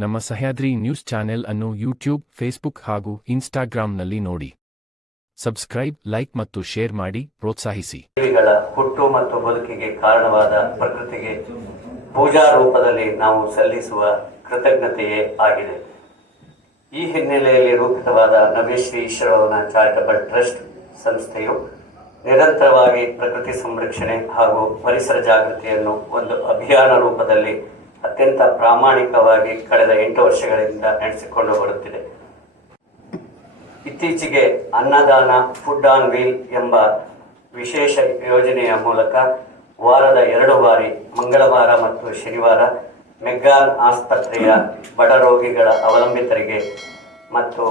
ನಮ್ಮ Sahyadri news channel ಅನ್ನು YouTube, Facebook ಹಾಗೂ ಇನ್ಸ್ಟಾಗ್ರಾಂನಲ್ಲಿ ನೋಡಿ. ಸಬ್ಸ್ಕ್ರೈಬ್, ಲೈಕ್ ಮತ್ತು ಶೇರ್ ಮಾಡಿ, ಪ್ರೋತ್ಸಾಹಿಸಿ. ಜೀವಿಗಳ ಹುಟ್ಟು ಮತ್ತು ಬದುಕಿಗೆ ಕಾರಣವಾದ ಪ್ರಕೃತಿಗೆ ಪೂಜಾ ರೂಪದಲ್ಲಿ ನಾವು ಸಲ್ಲಿಸುವ ಕೃತಜ್ಞತೆಯೇ ಆಗಿದೆ. ಈ ಹಿನ್ನೆಲೆಯಲ್ಲಿ ರೂಪಿತವಾದ ನವೇಶ್ರೀ ಈಶ್ವರವನ ಚಾರಿಟಬಲ್ ಟ್ರಸ್ಟ್ ಸಂಸ್ಥೆಯು ನಿರಂತರವಾಗಿ ಪ್ರಕೃತಿ ಸಂರಕ್ಷಣೆ ಹಾಗೂ ಪರಿಸರ ಜಾಗೃತಿಯನ್ನು ಒಂದು ಅಭಿಯಾನ ರೂಪದಲ್ಲಿ ಅತ್ಯಂತ ಪ್ರಾಮಾಣಿಕವಾಗಿ ಕಳೆದ ಎಂಟು ವರ್ಷಗಳಿಂದ ನಡೆಸಿಕೊಂಡು ಬರುತ್ತಿದೆ. ಇತ್ತೀಚೆಗೆ ಅನ್ನದಾನ, ಫುಡ್ ಆನ್ ವೀಲ್ ಎಂಬ ವಿಶೇಷ ಯೋಜನೆಯ ಮೂಲಕ ವಾರದ ಎರಡು ಬಾರಿ ಮಂಗಳವಾರ ಮತ್ತು ಶನಿವಾರ ಮೆಗ್ಗಾನ್ ಆಸ್ಪತ್ರೆಯ ಬಡ ರೋಗಿಗಳ ಅವಲಂಬಿತರಿಗೆ ಮತ್ತು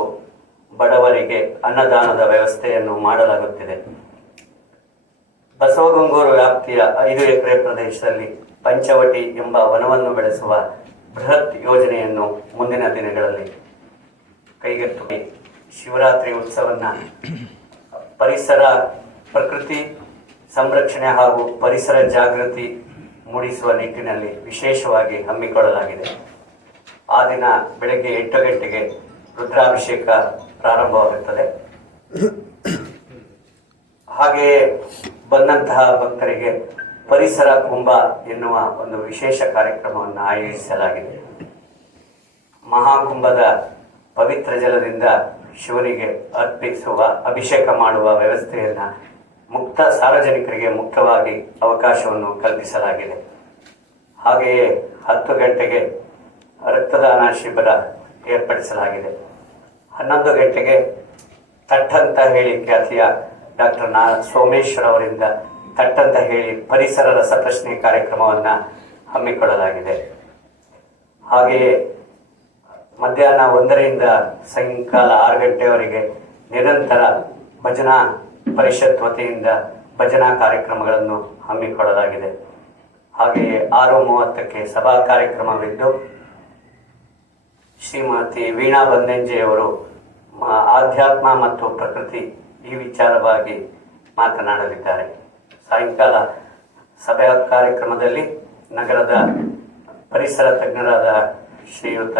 ಬಡವರಿಗೆ ಅನ್ನದಾನದ ವ್ಯವಸ್ಥೆಯನ್ನು ಮಾಡಲಾಗುತ್ತಿದೆ. ಬಸವಗಂಗೂರು ವ್ಯಾಪ್ತಿಯ ಐದು ಎಕರೆ ಪ್ರದೇಶದಲ್ಲಿ ಪಂಚವಟಿ ಎಂಬ ವನವನ್ನು ಬೆಳೆಸುವ ಬೃಹತ್ ಯೋಜನೆಯನ್ನು ಮುಂದಿನ ದಿನಗಳಲ್ಲಿ ಕೈಗೆತ್ತು ಶಿವರಾತ್ರಿ ಉತ್ಸವನ್ನ ಪರಿಸರ, ಪ್ರಕೃತಿ ಸಂರಕ್ಷಣೆ ಹಾಗೂ ಪರಿಸರ ಜಾಗೃತಿ ಮೂಡಿಸುವ ನಿಟ್ಟಿನಲ್ಲಿ ವಿಶೇಷವಾಗಿ ಹಮ್ಮಿಕೊಳ್ಳಲಾಗಿದೆ. ಆ ದಿನ ಬೆಳಗ್ಗೆ ಎಂಟು ಗಂಟೆಗೆ ರುದ್ರಾಭಿಷೇಕ ಪ್ರಾರಂಭವಾಗುತ್ತದೆ. ಹಾಗೆಯೇ ಬಂದಂತಹ ಭಕ್ತರಿಗೆ ಪರಿಸರ ಕುಂಭ ಎನ್ನುವ ಒಂದು ವಿಶೇಷ ಕಾರ್ಯಕ್ರಮವನ್ನು ಆಯೋಜಿಸಲಾಗಿದೆ. ಮಹಾಕುಂಭದ ಪವಿತ್ರ ಜಲದಿಂದ ಶಿವನಿಗೆ ಅರ್ಪಿಸುವ, ಅಭಿಷೇಕ ಮಾಡುವ ವ್ಯವಸ್ಥೆಯನ್ನು ಮುಕ್ತ ಸಾರ್ವಜನಿಕರಿಗೆ ಮುಕ್ತವಾಗಿ ಅವಕಾಶವನ್ನು ಕಲ್ಪಿಸಲಾಗಿದೆ. ಹಾಗೆಯೇ ಹತ್ತು ಗಂಟೆಗೆ ರಕ್ತದಾನ ಶಿಬಿರ ಏರ್ಪಡಿಸಲಾಗಿದೆ. ಹನ್ನೊಂದು ಗಂಟೆಗೆ ತಟ್ಟಂತ ಹೇಳಿ ಖ್ಯಾತಿಯ ಡಾಕ್ಟರ್ ನಾ ಸೋಮೇಶ್ವರ್ ಅವರಿಂದ ತಟ್ಟಂತ ಹೇಳಿ ಪರಿಸರ ರಸಪ್ರಶ್ನೆ ಕಾರ್ಯಕ್ರಮವನ್ನ ಹಮ್ಮಿಕೊಳ್ಳಲಾಗಿದೆ. ಹಾಗೆಯೇ ಮಧ್ಯಾಹ್ನ ಒಂದರಿಂದ ಸಾಯಂಕಾಲ ಆರು ಗಂಟೆಯವರೆಗೆ ನಿರಂತರ ಭಜನಾ ಪರಿಷತ್ ವತಿಯಿಂದ ಭಜನಾ ಕಾರ್ಯಕ್ರಮಗಳನ್ನು ಹಮ್ಮಿಕೊಳ್ಳಲಾಗಿದೆ. ಹಾಗೆಯೇ ಆರು ಮೂವತ್ತಕ್ಕೆ ಸಭಾ ಕಾರ್ಯಕ್ರಮವಿದ್ದು, ಶ್ರೀಮತಿ ವೀಣಾ ಬಂದೆಂಜೆಯವರು ಆಧ್ಯಾತ್ಮ ಮತ್ತು ಪ್ರಕೃತಿ ಈ ವಿಚಾರವಾಗಿ ಮಾತನಾಡಲಿದ್ದಾರೆ. ಸಾಯಂಕಾಲ ಸಭೆಯ ಕಾರ್ಯಕ್ರಮದಲ್ಲಿ ನಗರದ ಪರಿಸರ ತಜ್ಞರಾದ ಶ್ರೀಯುತ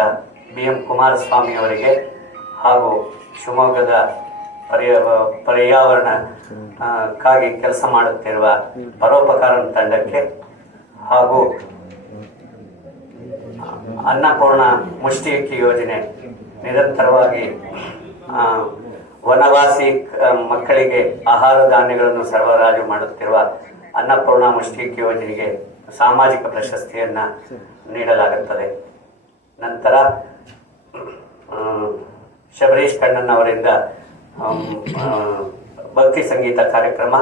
ಬಿ ಎಂ ಕುಮಾರಸ್ವಾಮಿ ಅವರಿಗೆ ಹಾಗೂ ಶಿವಮೊಗ್ಗದ ಪರ್ಯ ಪರ್ಯಾವರಣಕ್ಕಾಗಿ ಕೆಲಸ ಮಾಡುತ್ತಿರುವ ಪರೋಪಕಾರ ತಂಡಕ್ಕೆ ಹಾಗೂ ಅನ್ನಪೂರ್ಣ ಮುಷ್ಟಿಯಕ್ಕಿ ಯೋಜನೆ ನಿರಂತರವಾಗಿ ವನವಾಸಿ ಮಕ್ಕಳಿಗೆ ಆಹಾರ ಧಾನ್ಯಗಳನ್ನು ಸರಬರಾಜು ಮಾಡುತ್ತಿರುವ ಅನ್ನಪೂರ್ಣ ಮುಷ್ಟಿಕ್ ಯೋಜನೆಗೆ ಸಾಮಾಜಿಕ ಪ್ರಶಸ್ತಿಯನ್ನ ನೀಡಲಾಗುತ್ತದೆ. ನಂತರ ಶಬರೀಶ್ ಕಣ್ಣನ್ ಅವರಿಂದ ಭಕ್ತಿ ಸಂಗೀತ ಕಾರ್ಯಕ್ರಮ